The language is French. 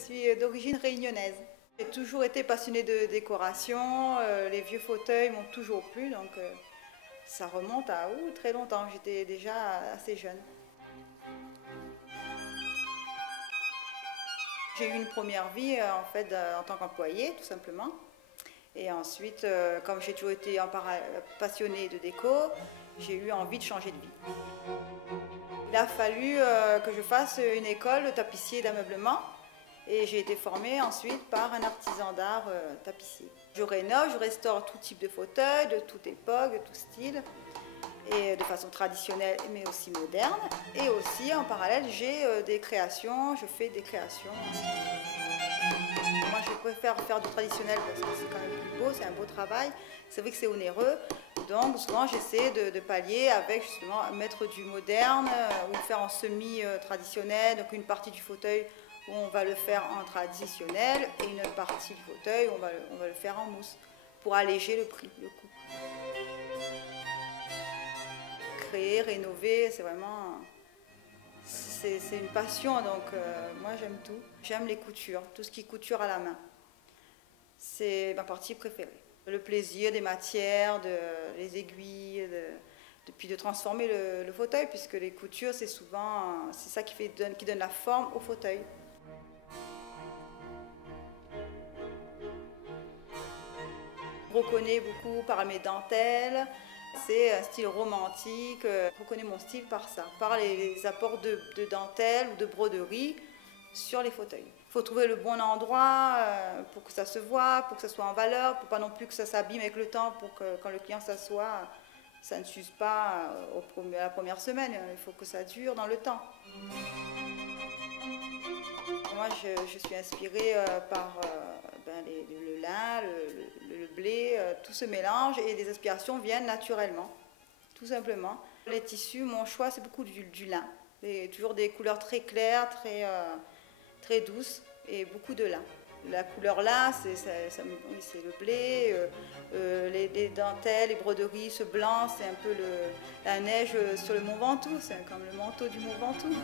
suis d'origine réunionnaise. J'ai toujours été passionnée de décoration, les vieux fauteuils m'ont toujours plu, donc ça remonte à très longtemps, j'étais déjà assez jeune. J'ai eu une première vie en fait en tant qu'employée, tout simplement. Et ensuite, comme j'ai toujours été passionnée de déco, j'ai eu envie de changer de vie. Il a fallu que je fasse une école de tapissier d'ameublement et j'ai été formée ensuite par un artisan d'art tapissier. Je rénove, je restaure tout type de fauteuil, de toute époque, de tout style, et de façon traditionnelle mais aussi moderne. Et aussi en parallèle, j'ai des créations, je fais des créations. Moi, je préfère faire du traditionnel parce que c'est quand même plus beau, c'est un beau travail. C'est vrai que c'est onéreux, donc souvent j'essaie de pallier avec justement mettre du moderne ou faire en semi-traditionnel, donc une partie du fauteuil où on va le faire en traditionnel et une autre partie du fauteuil où on va le faire en mousse pour alléger le prix, le coût. Créer, rénover, c'est vraiment... C'est une passion, donc moi j'aime tout. J'aime les coutures, tout ce qui est couture à la main. C'est ma partie préférée. Le plaisir des matières, les aiguilles, puis de transformer le fauteuil, puisque les coutures, c'est souvent ça qui donne la forme au fauteuil. Je reconnais beaucoup par mes dentelles. C'est un style romantique. Je reconnais mon style par ça, par les apports de dentelle ou de broderie sur les fauteuils. Il faut trouver le bon endroit pour que ça se voit, pour que ça soit en valeur, pour pas non plus que ça s'abîme avec le temps, pour que quand le client s'assoit, ça ne s'use pas à la première semaine. Il faut que ça dure dans le temps. Moi, je suis inspirée par le lin, le blé, tout ce mélange, et les inspirations viennent naturellement, tout simplement. Les tissus, mon choix, c'est beaucoup du lin. Toujours des couleurs très claires, très douces, et beaucoup de lin. La couleur lin, c'est le blé, les dentelles, les broderies, ce blanc, c'est un peu la neige sur le Mont Ventoux, c'est comme le manteau du Mont Ventoux.